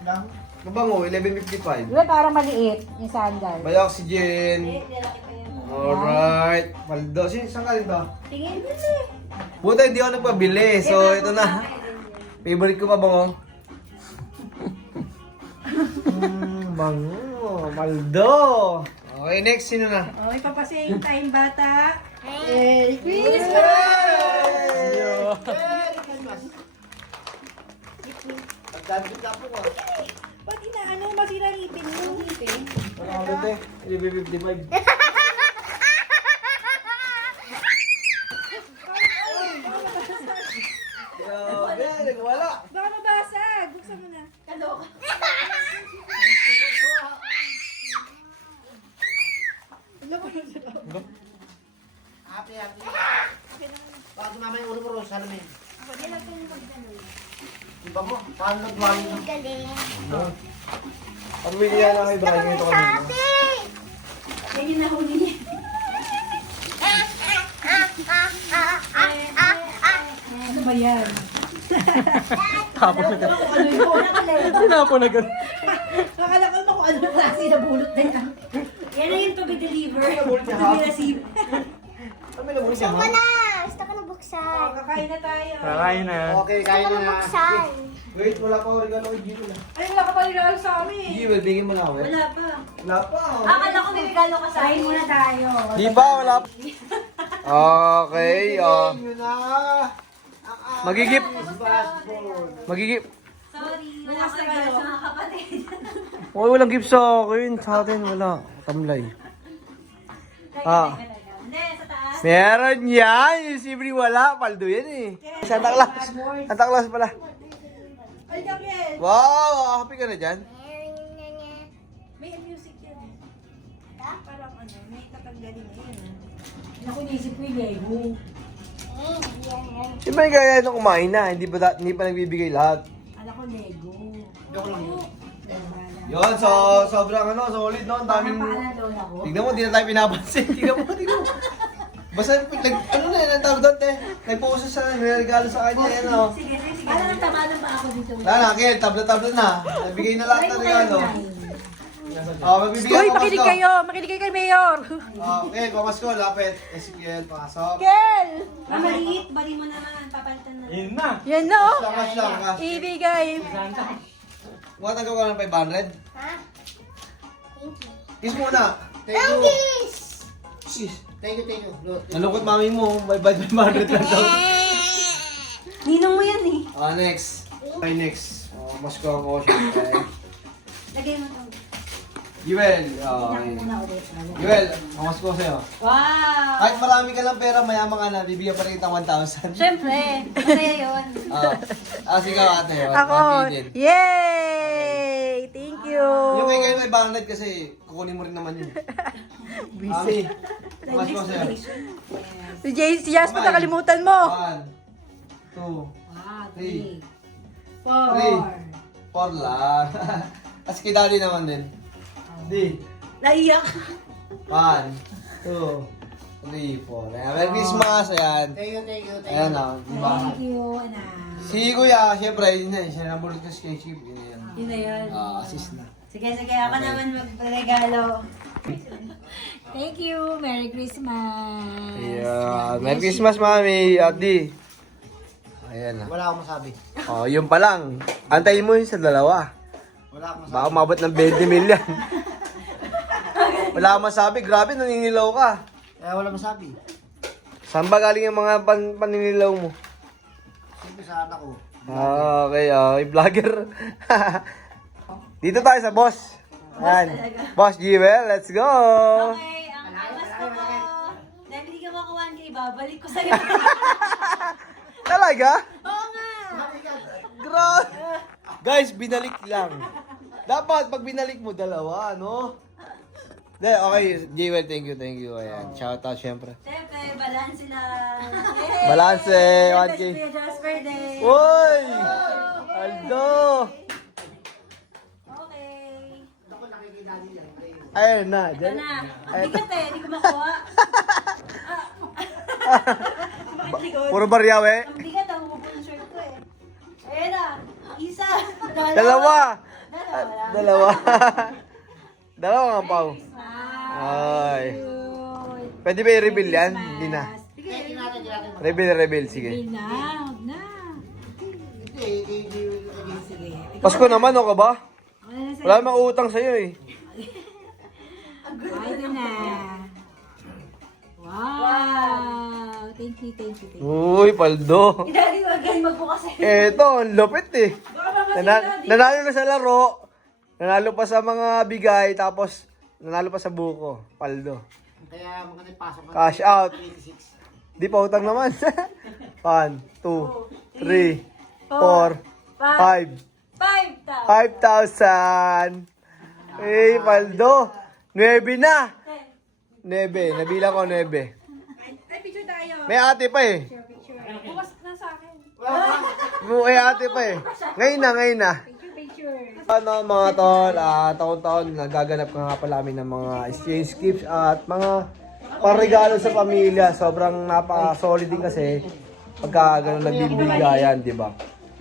Lang? Mabango, 11.55. Diba parang maliit yung sandal? May oxygen. Eh, lalaki pa yun. Alright. Paldo. Saan ka rin to? Tingin mo na. Buti, hindi ako nagpabili. So, ito na. Favorite ko pa bango. Bango. Paldo. Okay, next. Sino na? O, ipapasaya yung tayong bata. Merry Christmas! Pagdabit ka po ko. Ba't inaano? Masira ang ipin mo. Wala ko, te. 11.55. alamin. Iba mo, paano nagwali mo? Galing. Pamili yan ang Ibrahim ito kanina. Yan yung nahuli niya. Ano ba yan? Tapon agad. Tinapon agad. Akala ko kung ano klase na bulot na yan. Yan na yung to be deliver. To be received. Kami na muna siya, Gusto ko na. Gusto ko na buksan. Kakain na tayo. Kakain na. Okay, Gusto kaya ko na na na. buksan. Wait, wala pa ako regalo kay Gino na. Ay, wala ka pa rin sa amin. Gino, bigyan mo na ako. Wala pa. Wala pa. Akala ko may regalo ka sa Kain akin. muna tayo. Di ba? Wala pa. Okay, Yun na. Magigip. Magigip. Sorry, wala ka regalo sa mga kapatid. Oy, walang gift sa akin. Sa atin, wala. Tamlay. Ah. Hindi, sa taas. Meron yan. Yung siyempre wala. Paldo yan eh. Santa Claus. Santa Claus pala. Ay, Gabriel. Wow, happy ka na dyan? May music yan. Parang ano, may tatanggalin na yun. Naku, nisip ko yung Lego. Di ba yung kaya nung kumain na? Hindi pa nagbibigay lahat. Alam ko Lego. Yun, so sobrang solid no? Ang daming... Paalan lola ko. Tignan mo, di na tayo pinapansin. Tignan mo. Basta, ang tawag doon, te? Nag-post sa regalo sa kanya, yan o. Sige, sige, sige. Parang nagtabalan pa ako dito. Wala na, Kel, tabla-tabla na. Nabigay na lahat ng regalo. Magbibigyan Uy, ko makinig Pasko. kayo! Makinig kayo kay Mayor! Kel, pamasko, lapit. Ezekiel, pasok. Kel! Ah, maliit, bali mo naman, papalitan na. Yun na. Yan na oh! Lakas lang, lakas. Ibigay! Huwag nagawa ka ng 500. Ha? Kiss muna. Thank Ang you. kiss! Kiss. Thank you. Nalungkot mami mo, may 500 lang daw. Ninong mo yan eh. Next. Okay, next. Masko ako, syempre. Lagay mo to. Jewel. Muna ulit. Jewel, mamasko sa'yo. Wow! Kahit marami ka lang pera, mayaman ka na, bibigyan pa rin kita 1,000. Siyempre, masaya yun. Sige ate. Ako! 1K din. Yay! Thank you! Yung kay kayo may 500 kasi kukunin mo rin naman yun. Mami, mamasko sa'yo. Si Jasper, nakalimutan mo! 1, 2, Wow, 3, 4. 4 lang. Tapos kay daddy naman din. Di. Naiyak. 1, 2, 3, 4. Ayan, Merry Christmas. Ayan. Thank you. Ayan o, diba? Thank you, anak. Si Kuya, syempre, yun na. Siya nabulot ko si Chip. Yun na yan. Yun na yun. Assist na. Sige, sige, ako naman magregalo. Thank you! Merry Christmas! Yeah. Merry Christmas, Mami. Adi. Ayan na. Wala akong masabi. Oh, yun pa lang. Antayin mo yun sa dalawa. Wala akong masabi. Baka umabot ng 20 million. Wala akong masabi. Grabe, naninilaw ka. Wala masabi. Saan ba galing yung mga paninilaw mo? Siyempre sa anak ko. Okay, vlogger. Dito tayo sa boss. Ayan. Boss Jewel, let's go! Okay, ang amas ko po. Dahil hindi ka makuha kay babalik ko sa'yo. Talaga? Oo nga. Grabe! Guys, binalik lang. Dapat, pag binalik mo, dalawa, no? Okay, Jewel, thank you. Ayan, shout out syempre. Siyempre, balance lang. Balanse, 1K. Kuya Jasper din. Uy! Aldo! Okay. Ayun na. Ito Dyan. na. Ang bigat eh, hindi ko makuha. Puro baryawe. Ang bigat, ang upo ng shirt ko eh. Ayan na. Isa. Dalawa. Dalawa. Dalawa. Dalawa nga, Pao. Ah. Ay. Pwede ba i-reveal yan? Hindi na. Reveal. Sige. Na, huwag na. Pasko naman, o ka ba? Wala namang utang sa'yo eh. Ito na. Wow! Thank you. Uy, paldo. Daddy, wag yan magbukas eh. Eto, ang lupit eh. Nanalo na sa laro. Nanalo pa sa mga bigay. Tapos, nanalo pa sa buko. Paldo. Kaya maganda yung pasok. Cash out. Di pa utang naman. 1, 2, 3, 4, 5. 5,000. 5,000. Eh, paldo. 9 na. 9. Nabilang ko 9. Ay, picture tayo. May ate pa eh. Bukas na sa Buhay ate pa eh. Ngayon na. Ano mga tol, taon-taon nagaganap ka nga pala namin ng mga exchange gifts at mga parregalo sa pamilya. Sobrang napaka-solid din kasi pagka ganun nagbibigayan, di ba?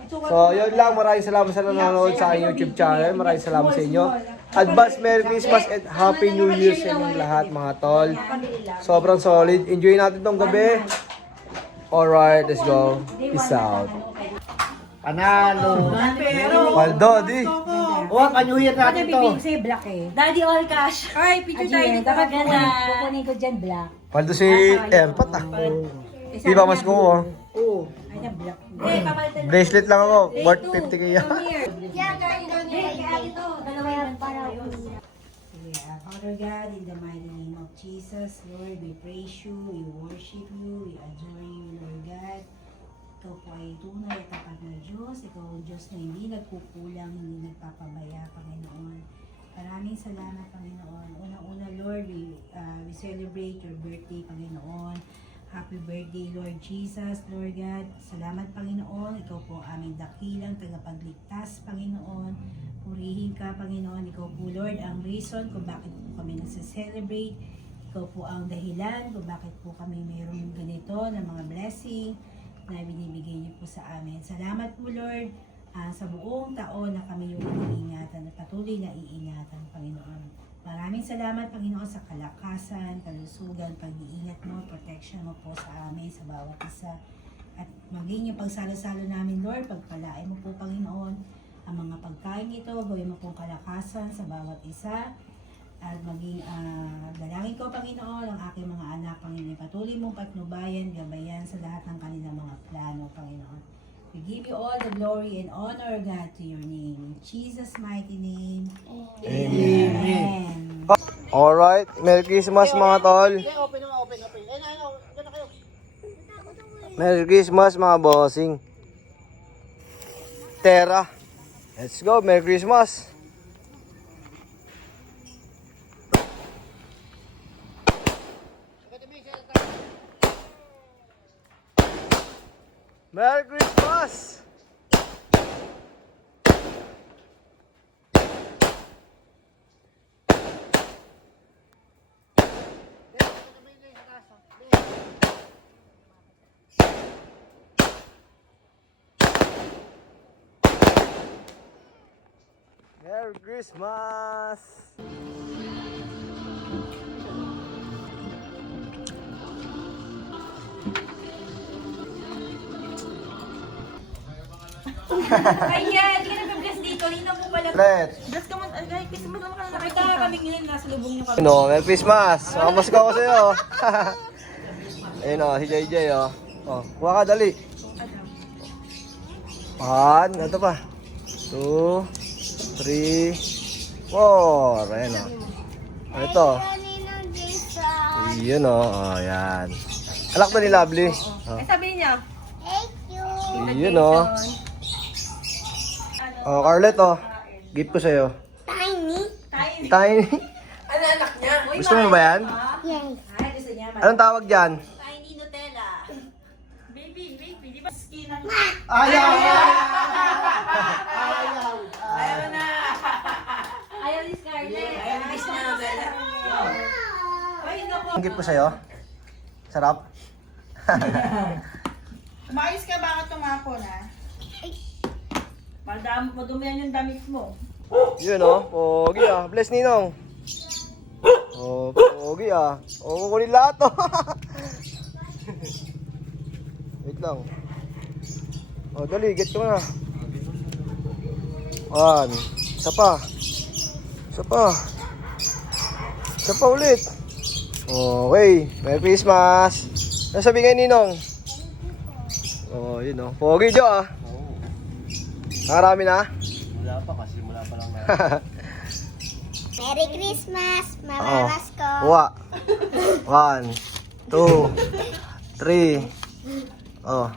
So, yun lang. Maraming salamat sa nanonood sa aking YouTube channel. Maraming salamat sa inyo. Advance Merry Christmas and Happy New Year sa inyong lahat, mga tol. Sobrang solid. Enjoy natin tong gabi. Alright, let's go. Peace out. Panalo. Paldo, di. Oh, kanyuhin natin to. Bibigyan sa'yo black eh. Daddy all cash. Ay, picture tayo Aji, dito. dapat Ganda. kukunin ko dyan black. Paldo si Airpot ah. Di ba mas ko oh. Oo. Ay, na black. Eh, kapalitan mo. Bracelet lang ako. Worth 50 kaya. Ito, dalawa yan para Father God, in the mighty name of Jesus, Lord, we praise you, we worship you, we adore you, Lord God. Ikaw po ay tunay at tapat na Diyos. Ikaw ang Diyos na hindi nagkukulang, hindi nagpapabaya, Panginoon. Maraming salamat, Panginoon. Unang-una, Lord, we celebrate your birthday, Panginoon. Happy birthday, Lord Jesus, Lord God. Salamat, Panginoon. Ikaw po ang aming dakilang tagapagligtas, Panginoon. Purihin ka, Panginoon. Ikaw po, Lord, ang reason kung bakit po kami nasa-celebrate. Ikaw po ang dahilan kung bakit po kami mayroong ganito ng mga blessing na binibigay niyo po sa amin. Salamat po, Lord, sa buong taon na kami yung iingatan at patuloy na iingatan, Panginoon. Maraming salamat, Panginoon, sa kalakasan, kalusugan, pag-iingat mo, protection mo po sa amin, sa bawat isa. At maging yung pagsalo-salo namin, Lord, pagpalain mo po, Panginoon, ang mga pagkain ito, gawin mo pong kalakasan sa bawat isa. At maging dalangin ko, Panginoon, ang aking mga anak, Panginoon, patuloy mong patnubayan, gabayan sa lahat ng kanilang mga plano, Panginoon. We give you all the glory and honor, God, to your name. In Jesus' mighty name. Amen. Alright. Merry Christmas, mga tol. Open. Ayun, dyan na kayo. Merry Christmas, mga bossing. Tera. Let's go. Merry Christmas. Merry Christmas! Merry Christmas! Ayan, hindi ka nag-bless dito. Lino po pala. Let. Bless ka mo. Ay, kasi mo naman ka na nakita kami ngayon. Nasa lubong niyo kami. No, Merry Christmas! Makamas ko ako sa'yo. Ayun o, si JJ o. Oh, kuha ka, dali. 1, ito pa. 2, 3, 4. Ayun o. Ito. Yun o. Oh, yan. Alak to ni Lovely. Oh. Sabi niya. Yun o. Oh, Carlet o. Gift ko sa'yo. Tiny. Ano anak niya? Gusto mo ba yan? Ay, gusto niya. Anong tawag dyan? Tiny Nutella. Baby, di ba skin? Ayaw! Ayaw ni Scarlett. Ay, naku. Ang gift ko sa'yo. Sarap. Umayos ka bakit tumapon ha? Madumihan yung damit mo. Yun o. Pogi ah. Bless Ninong. Oh, pogi ah. Oh, kukunin lahat o. Wait lang. Oh, dali. Get ko na. 1. Isa pa. Isa pa ulit. Okay. Merry Christmas. Ano sabi ngayon, Ninong? Oh, yun o. Pogi Jo ah. Nakarami na? Wala pa kasi, wala pa lang na. Merry Christmas, mamamas ko. Kuha. 1, 2, 3, oh,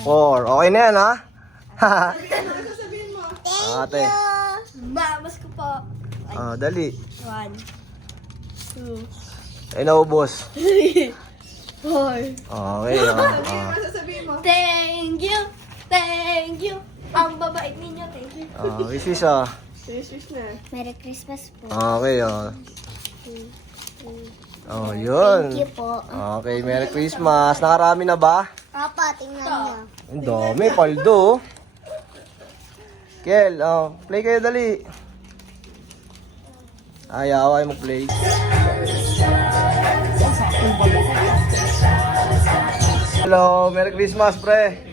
4. Okay na yan, ha? Thank Ate. you. Mamamas ko po. Ah, dali. 1, 2, Ay, naubos. 3, 4. Okay, oh. Thank you. Thank you. Ang babait ninyo, thank you. Wish Merry Christmas po. Okay, Oh, yun. Thank you po. Okay, Merry Christmas. Nakarami na ba? Papa, tingnan niyo. Ang dami, paldo. Kel, play kayo dali. Ayaw, ayaw mag-play. Hello, Merry Christmas, pre.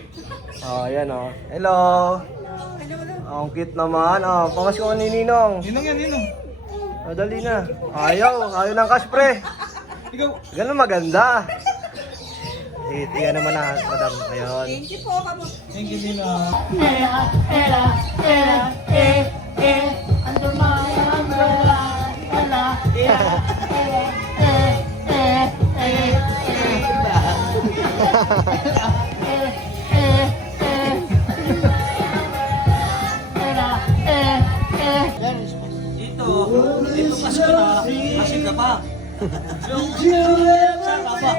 Ayan, Hello. Ang cute naman. Pangas ko ni Ninong. Ninong yan, Ninong. Dali na. Ayaw ng cash, pre. Ganun maganda. Tiyan naman na, madam. Ayun. Thank you po, kamo. Thank you, Ninong. Under my umbrella. Dito Pasko na, asig na pa. Saan ka ba?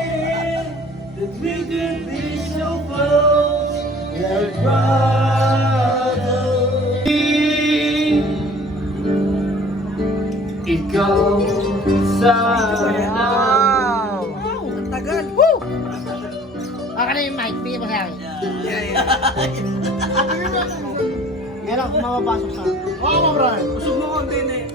Wow! Ang tagal. Aka na yung mic, bigyan mo sa akin. Meron akong mapapasok sa akin. Oo, mga bro. Usog mo konti na eh.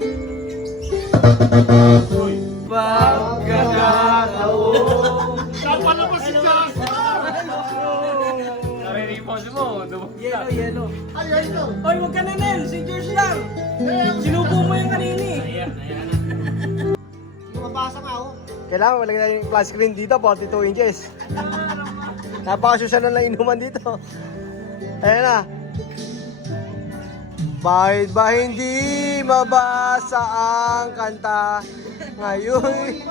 Yellow. Oy, wag ka na, Nel. Si George lang. Sinubo mo yung kanini. Mapapasa nga ako. Kailangan malagay na yung flat screen dito, 42 inches. Napakasosya na lang inuman dito. Ayan na. Bakit ba hindi mabasa ang kanta ngayon?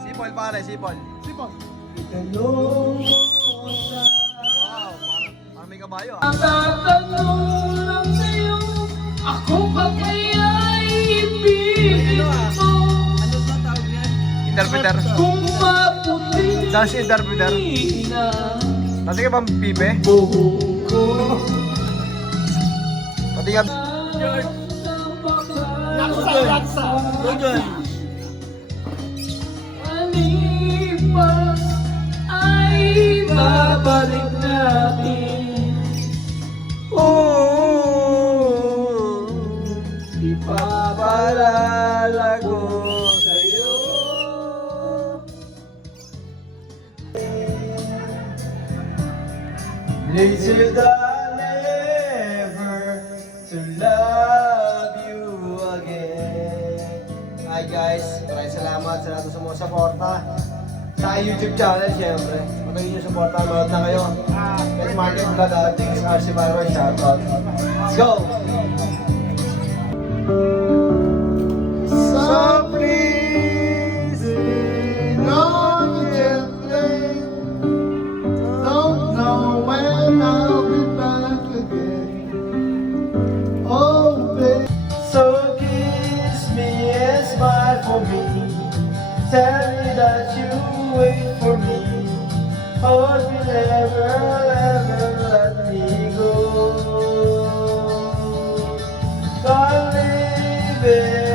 Sipol pare, sipol. Sipol. Wow, parang may kabayo ah. Ano ba tawag yan? Interpreter. Saan si interpreter? Nasa ka bang pibe? Pati ka... Babalik natin. Ipapalala ko sa'yo. Little never to love you again. Hi guys, maraming salamat sa lahat ng sumusuporta sa YouTube channel, syempre. Patuloy nyo suporta, manood na kayo. Let's Market Vlog, Thanks RC Byron, shoutout. Let's go! So please, don't gently. Don't know when I'll be back again. Oh, baby. So kiss me and smile for me. Tell me that you wait for me. Oh, you never, ever let me go. Don't leave it.